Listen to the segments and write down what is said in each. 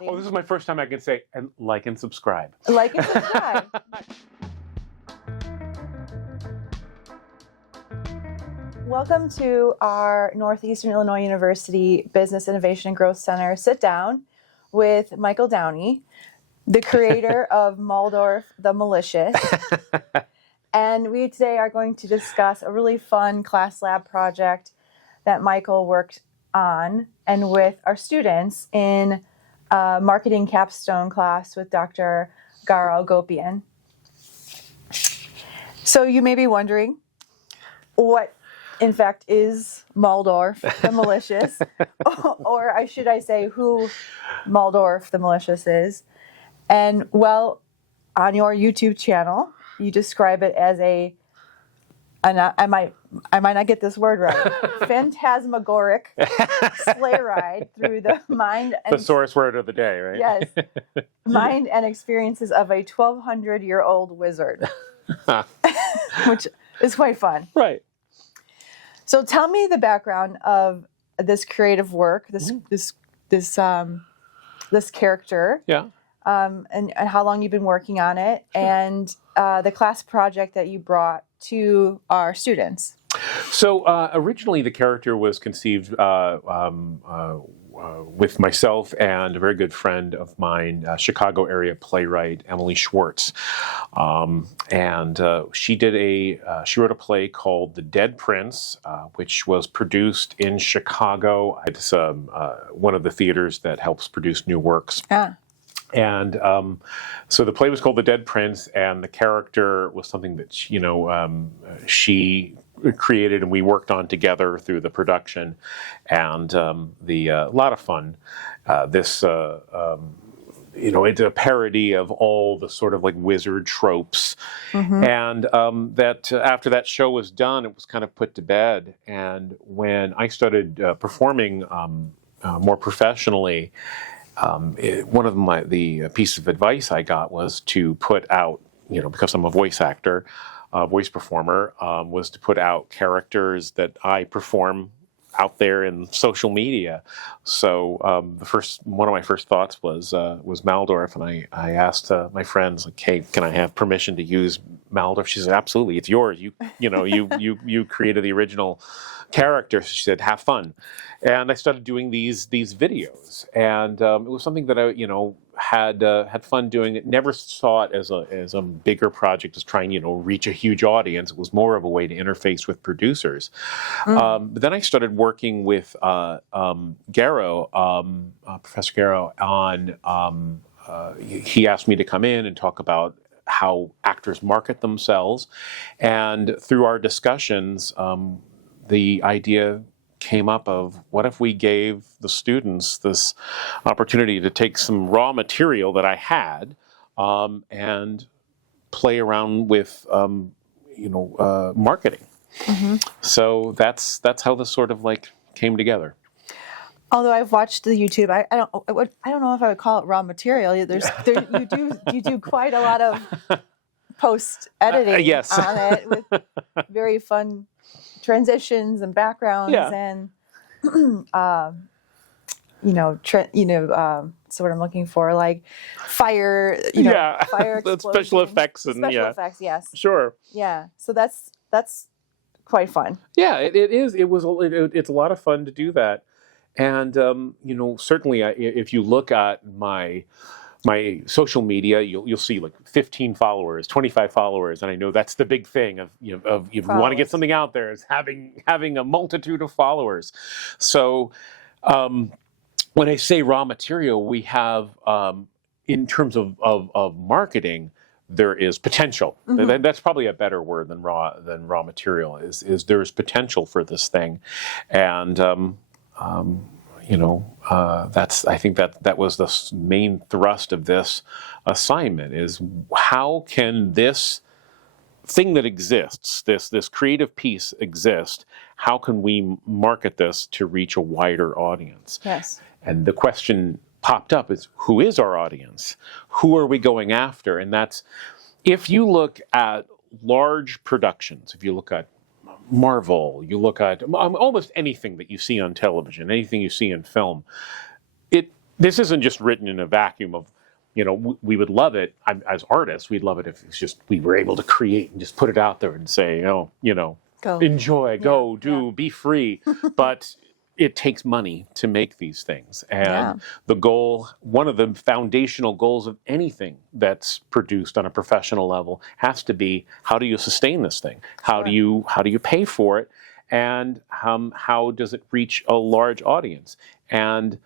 Oh, this is my first time I can say, and like and subscribe. Like and subscribe. Welcome to our Northeastern Illinois University Business Innovation and Growth Center sit down with Michael Downey, the creator of Maldorf the Malicious. And we today are going to discuss a really fun class lab project that Michael worked on and with our students in a marketing capstone class with Dr. Garo Gopian. So you may be wondering what, in fact, is Maldorf the Malicious, or should I say who Maldorf the Malicious is. And well, on your YouTube channel, you describe it as I might not get this word right, phantasmagoric sleigh ride through the mind and Thesaurus word of the day, right? Yes, mind and experiences of a 1,200-year-old wizard, which is quite fun. Right. So tell me the background of this creative work, this character. Yeah. And how long you've been working on it, and the class project that you brought to our students. So originally the character was conceived with myself and a very good friend of mine, Chicago area playwright Emily Schwartz. And she wrote a play called The Dead Prince, which was produced in Chicago. It's one of the theaters that helps produce new works. And so the play was called The Dead Prince, and the character was something that, she created and we worked on together through the production, and a lot of fun. It's a parody of all the sort of like wizard tropes. Mm-hmm. And that after that show was done, it was kind of put to bed. And when I started performing more professionally, one of the piece of advice I got was to put out, because I'm a voice actor, voice performer, was to put out characters that I perform out there in social media. So one of my first thoughts was Maldorf, and I asked my friends, like, hey, can I have permission to use Maldorf? She said, absolutely, it's yours. You created the original character. She said, have fun. And I started doing these videos, and it was something that I had fun doing. It never saw it as a bigger project, as trying reach a huge audience. It was more of a way to interface with producers. But then I started working with Garo, Professor Garo, on. He asked me to come in and talk about how actors market themselves, and through our discussions, the idea came up of, what if we gave the students this opportunity to take some raw material that I had and play around with marketing. Mm-hmm. So that's how this sort of like came together. Although I've watched the YouTube, I don't know if I would call it raw material. You do quite a lot of post editing yes. on it with very fun transitions and backgrounds, and so what I'm looking for, like fire, fire special effects and special effects, yes, sure, yeah. So that's quite fun. Yeah, it is. It's a lot of fun to do that, and certainly if you look at my social media, you'll see like 15 followers, 25 followers, and I know that's the big thing of you want to get something out there, is having a multitude of followers. So when I say raw material, we have in terms of marketing, there is potential. Mm-hmm. That's probably a better word than raw material. Is there's potential for this thing, and I think that was the main thrust of this assignment, is how can this thing that exists, this creative piece exist, how can we market this to reach a wider audience? Yes. And the question popped up is, who is our audience? Who are we going after? And that's, if you look at large productions, if you look at Marvel, you look at almost anything that you see on television, anything you see in film, this isn't just written in a vacuum of, we would love it. As artists, we'd love it if it's just we were able to create and just put it out there and say, Go. enjoy, go, do, be free. But it takes money to make these things. And the goal, one of the foundational goals of anything that's produced on a professional level has to be, how do you sustain this thing? How do you pay for it? And how does it reach a large audience? And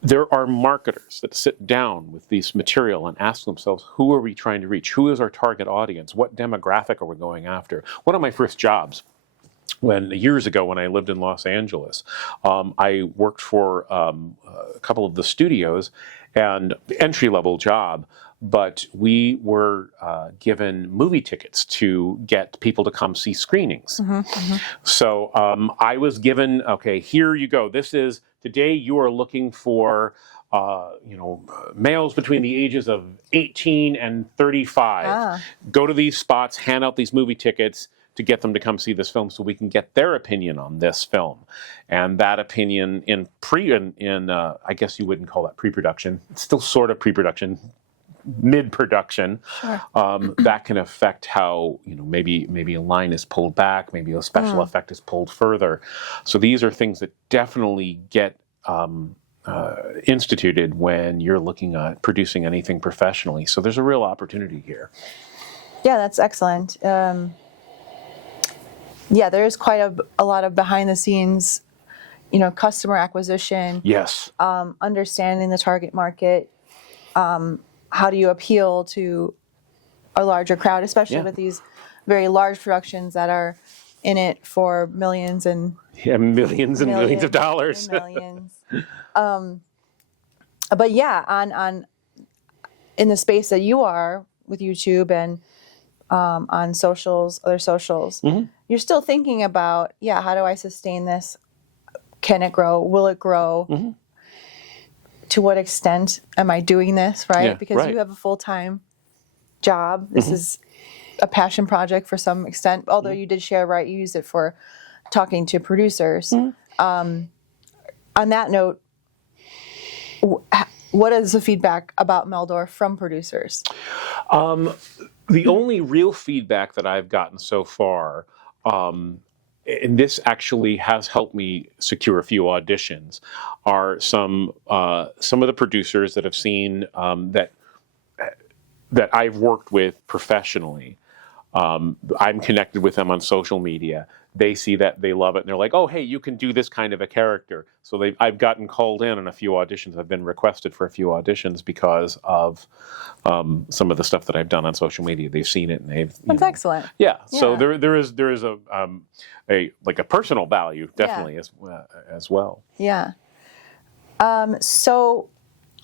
there are marketers that sit down with this material and ask themselves, who are we trying to reach? Who is our target audience? What demographic are we going after? One of my first jobs, years ago when I lived in Los Angeles, I worked for a couple of the studios, and entry-level job, but we were given movie tickets to get people to come see screenings. So I was given, okay, here you go. Today you are looking for males between the ages of 18 and 35. Go to these spots, hand out these movie tickets to get them to come see this film so we can get their opinion on this film. And that opinion I guess you wouldn't call that pre-production. It's still sort of pre-production, mid-production. That can affect how, maybe a line is pulled back, maybe a special effect is pulled further. So these are things that definitely get instituted when you're looking at producing anything professionally. So there's a real opportunity here. Yeah, that's excellent. There is quite a lot of behind the scenes, customer acquisition. Yes. Understanding the target market. How do you appeal to a larger crowd, especially with these very large productions that are in it for millions and millions of dollars. Millions. But on in the space that you are with YouTube and on other socials, you're still thinking about, how do I sustain this? Can it grow? Will it grow? To what extent am I doing this, right? Yeah, because you have a full-time job. This is a passion project for some extent, although you did share, right, you used it for talking to producers. On that note, what is the feedback about Maldorf from producers? The only real feedback that I've gotten so far, and this actually has helped me secure a few auditions, are some of the producers that have seen that I've worked with professionally. I'm connected with them on social media. They see that, they love it, and they're like, "Oh, hey, you can do this kind of a character." So I've gotten called in on a few auditions. I've been requested for a few auditions because of some of the stuff that I've done on social media. They've seen it, and That's excellent. Yeah. So there is a personal value definitely as well. Yeah. So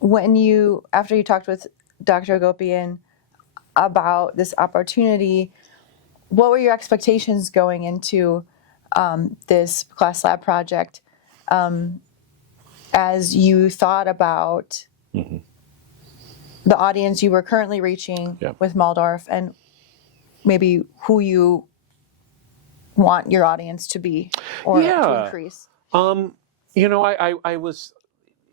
after you talked with Dr. Agopian about this opportunity, what were your expectations going into this class lab project as you thought about the audience you were currently reaching with Maldorf and maybe who you want your audience to be or to increase?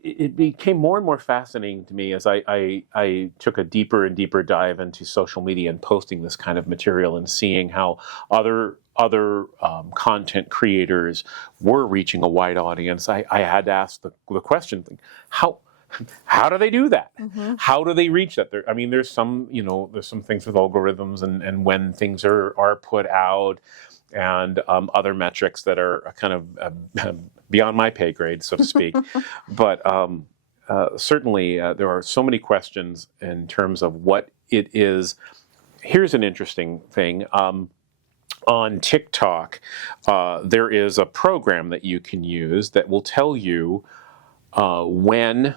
It became more and more fascinating to me as I took a deeper and deeper dive into social media and posting this kind of material and seeing how other content creators were reaching a wide audience. I had to ask the question, how do they do that? How do they reach that? There's some things with algorithms and when things are put out, and other metrics that are kind of beyond my pay grade, so to speak. But certainly there are so many questions in terms of what it is. Here's an interesting thing. On TikTok, there is a program that you can use that will tell you when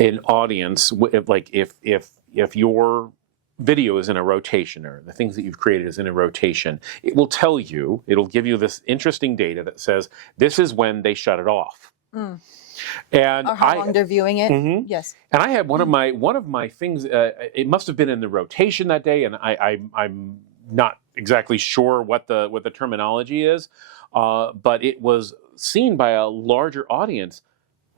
an audience, if your video is in a rotation, or the things that you've created is in a rotation, it'll give you this interesting data that says this is when they shut it off. And or how long they're viewing it. Yes. And I had one of my things, it must have been in the rotation that day, and I'm not exactly sure what the terminology is, but it was seen by a larger audience.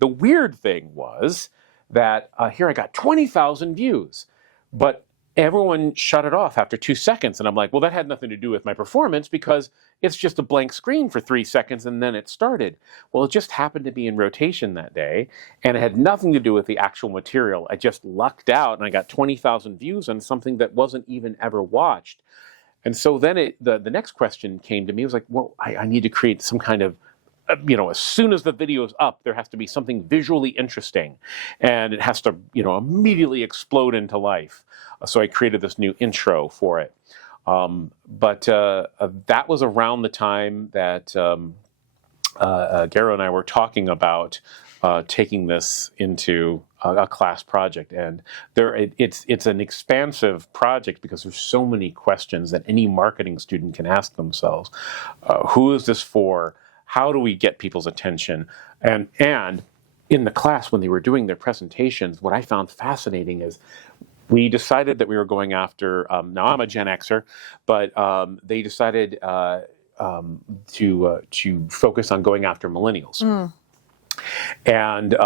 The weird thing was that here I got 20,000 views, but everyone shut it off after 2 seconds. And I'm like, well, that had nothing to do with my performance because it's just a blank screen for 3 seconds and then it started. Well, it just happened to be in rotation that day and it had nothing to do with the actual material. I just lucked out and I got 20,000 views on something that wasn't even ever watched. And so then the next question came to me. It was like, well, I need to create some kind of, as soon as the video is up, there has to be something visually interesting and it has to, immediately explode into life. So I created this new intro for it. But that was around the time that Garo and I were talking about taking this into a class project, and it's an expansive project because there's so many questions that any marketing student can ask themselves. Who is this for? How do we get people's attention? And in the class, when they were doing their presentations, what I found fascinating is we decided that we were going after, now I'm a Gen Xer, but they decided to focus on going after millennials. And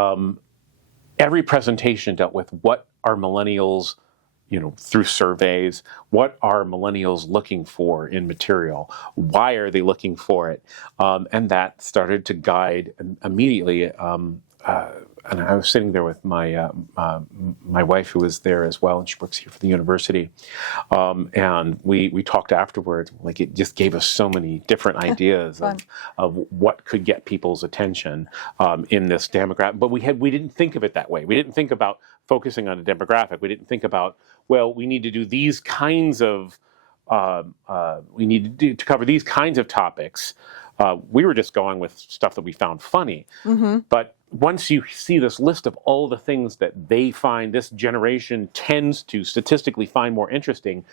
every presentation dealt with what are millennials, through surveys, what are millennials looking for in material? Why are they looking for it? And that started to guide immediately. And I was sitting there with my wife, who was there as well, and she works here for the university. And we talked afterwards. Like, it just gave us so many different ideas of what could get people's attention in this demographic. But we didn't think of it that way. We didn't think about focusing on a demographic. We didn't think about, well, we need to do these kinds of we need to cover these kinds of topics. We were just going with stuff that we found funny. But once you see this list of all the things that they find this generation tends to statistically find more interesting,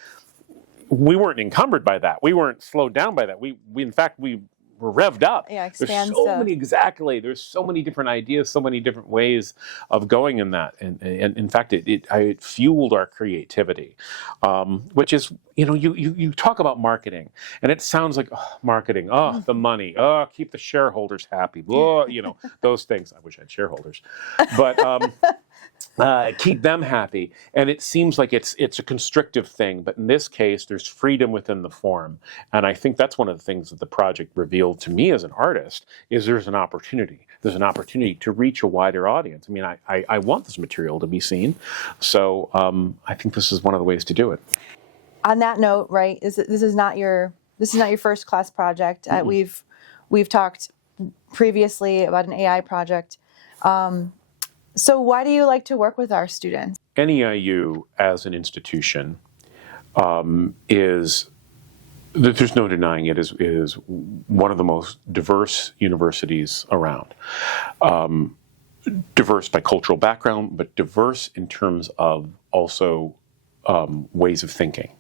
we weren't encumbered by that. We weren't slowed down by that. We in fact, we were revved up. Yeah, there's so many different ideas, so many different ways of going in that. And in fact, it fueled our creativity, which is, you talk about marketing and it sounds like, marketing, the money, keep the shareholders happy, those things. I wish I had shareholders, but keep them happy. And it seems like it's a constrictive thing, but in this case, there's freedom within the form. And I think that's one of the things that the project revealed to me as an artist is there's an opportunity. There's an opportunity to reach a wider audience. I mean, I want this material to be seen. So I think this is one of the ways to do it. On that note, right, this is not your first class project. We've talked previously about an AI project. So why do you like to work with our students? NEIU as an institution is, there's no denying it, is one of the most diverse universities around. Diverse by cultural background, but diverse in terms of also ways of thinking.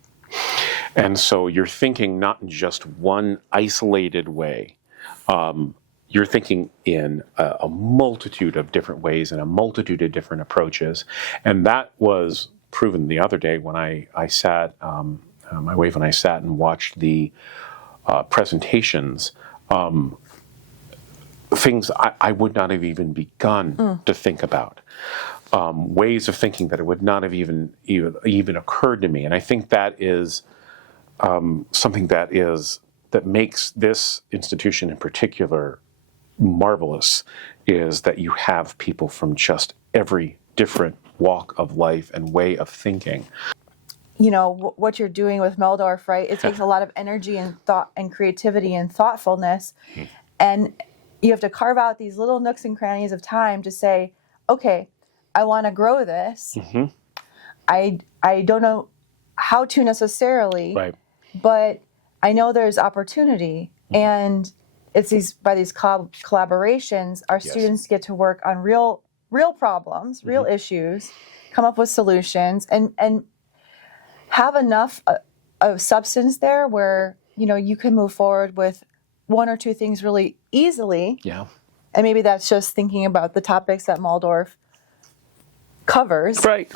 And so you're thinking not in just one isolated way. You're thinking in a multitude of different ways and a multitude of different approaches. And that was proven the other day when I sat, my wife and I sat and watched the presentations. Things I would not have even begun to think about. Ways of thinking that it would not have even occurred to me. And I think that is something that makes this institution in particular marvelous, is that you have people from just every different walk of life and way of thinking. What you're doing with Maldorf, right? It takes a lot of energy and thought and creativity and thoughtfulness. And you have to carve out these little nooks and crannies of time to say, okay, I want to grow this. I don't know how to necessarily, right, but I know there's opportunity. And it's these collaborations, our students get to work on real problems, real issues, come up with solutions, and have enough of substance there where, you can move forward with one or two things really easily. Yeah. And maybe that's just thinking about the topics that Maldorf covers. Right.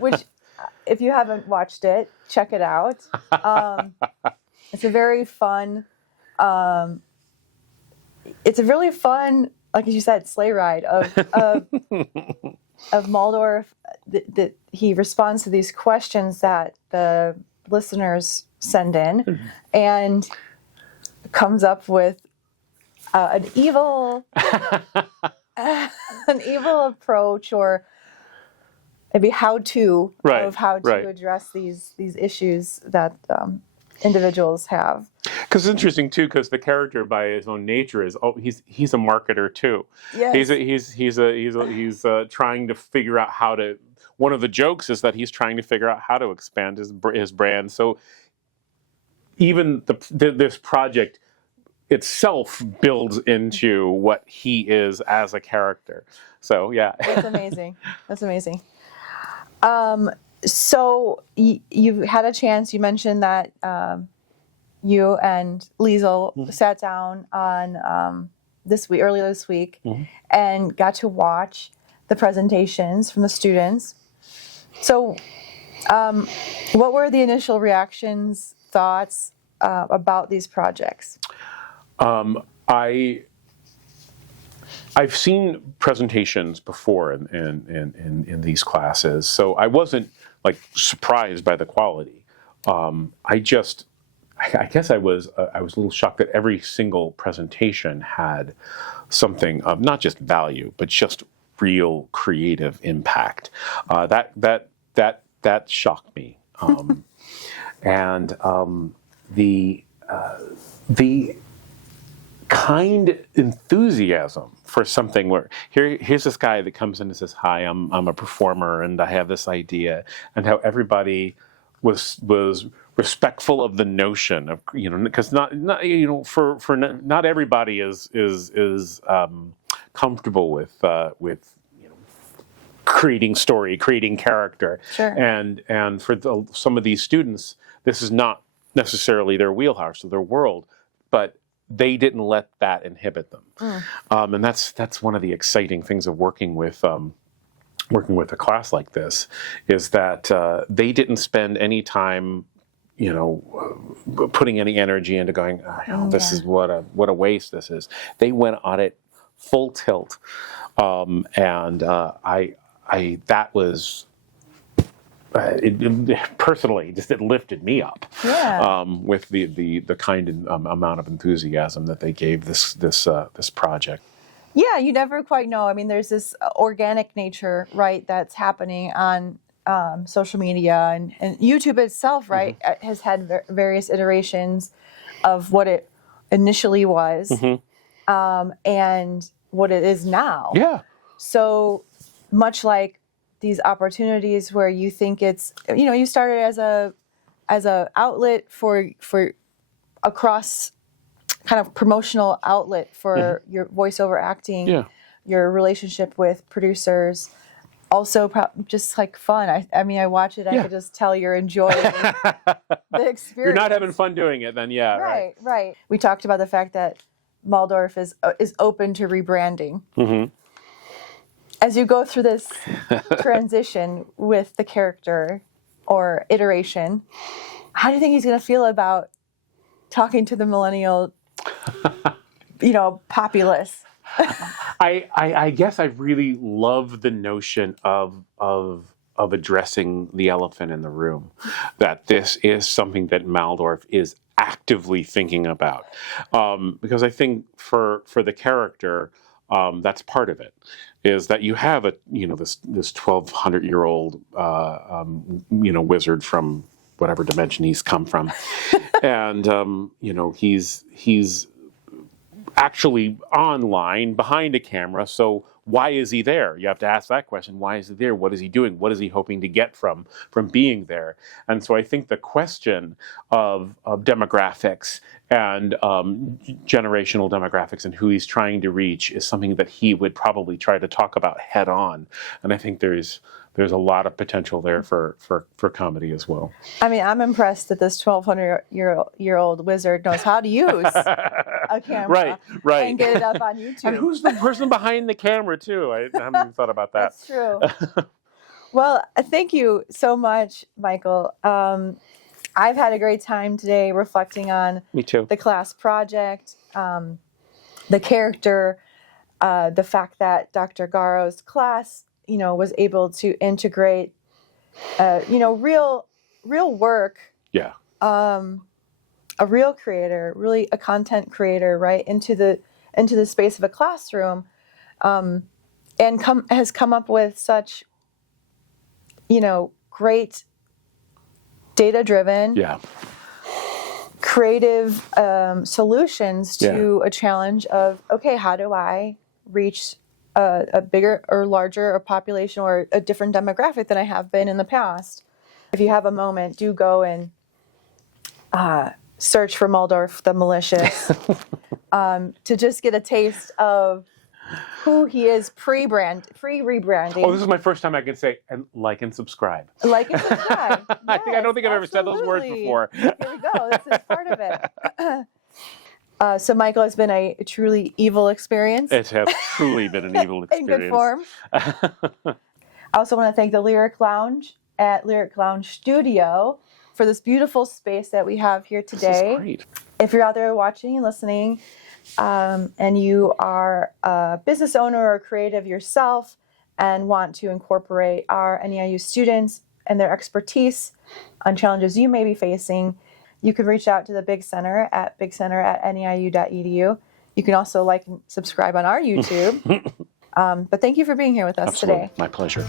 Which, if you haven't watched it, check it out. It's a very fun, like you said, sleigh ride of Maldorf, that he responds to these questions that the listeners send in, and comes up with an evil approach, or maybe how-to of how to address these issues that individuals have. Because it's interesting too, because the character by his own nature is he's a marketer too. Yes. He's trying to figure out how to. One of the jokes is that he's trying to figure out how to expand his brand. So even this project itself builds into what he is as a character. So yeah, that's amazing. That's amazing. So you had a chance. You mentioned that you and Liesl sat down on earlier this week, and got to watch the presentations from the students. So, what were the initial reactions, thoughts about these projects? I've seen presentations before in these classes, so I wasn't like surprised by the quality. I guess I was a little shocked that every single presentation had something of not just value, but just real creative impact. That shocked me, and the kind enthusiasm for something where here's this guy that comes in and says, "Hi, I'm a performer and I have this idea," and how everybody was respectful of the notion of, because not everybody is comfortable with creating story, creating character. Sure. And for some of these students, this is not necessarily their wheelhouse or their world, but they didn't let that inhibit them. And that's one of the exciting things of working with a class like this, is that they didn't spend any time, putting any energy into going, this is what a waste this is. They went on it full tilt, and that was. Personally, it lifted me up. Yeah. With the kind of amount of enthusiasm that they gave this project. Yeah, you never quite know. I mean, there's this organic nature, right, that's happening on social media, and YouTube itself, right, has had various iterations of what it initially was, and what it is now. Yeah. So much like these opportunities where you think it's, you started as a outlet for a cross kind of promotional outlet for your voiceover acting, your relationship with producers, also just like fun. I mean, I watch it, I could just tell you're enjoying the experience. You're not having fun doing it, then right. We talked about the fact that Maldorf is open to rebranding. As you go through this transition with the character or iteration, how do you think he's going to feel about talking to the millennial, populace? I guess I really love the notion of addressing the elephant in the room, that this is something that Maldorf is actively thinking about, because I think for the character, that's part of it, is that you have this 1,200-year-old wizard from whatever dimension he's come from, and he's actually online behind a camera. So why is he there? You have to ask that question. Why is he there? What is he doing? What is he hoping to get from being there? And so I think the question of demographics and generational demographics and who he's trying to reach is something that he would probably try to talk about head on. And I think there's a lot of potential there for comedy as well. I mean, I'm impressed that this 1,200-year-old wizard knows how to use a camera, right, and get it up on YouTube. And who's the person behind the camera too? I haven't even thought about that. That's true. Well, thank you so much, Michael. I've had a great time today reflecting on Me too. The class project, the character, the fact that Dr. Garo's class was able to integrate, real work, Yeah. a real creator, really a content creator, right, into the space of a classroom, and has come up with such, great data-driven, Yeah. creative solutions to a challenge of, okay, how do I reach a bigger or larger or population or a different demographic than I have been in the past? If you have a moment, do go and search for Maldorf the Malicious to just get a taste of who he is pre-rebranding. Oh, this is my first time I can say and like and subscribe. Like and subscribe. Yes, I don't think I've ever said those words before. Here we go. This is part of it. So, Michael, it's been a truly evil experience. It has truly been an evil experience. In good form. I also want to thank the Lyric Lounge at Lyric Lounge Studio for this beautiful space that we have here today. This is great. If you're out there watching and listening, and you are a business owner or creative yourself and want to incorporate our NEIU students and their expertise on challenges you may be facing, you can reach out to the Big Center at bigcenter@neiu.edu. You can also like and subscribe on our YouTube. But thank you for being here with us today. My pleasure.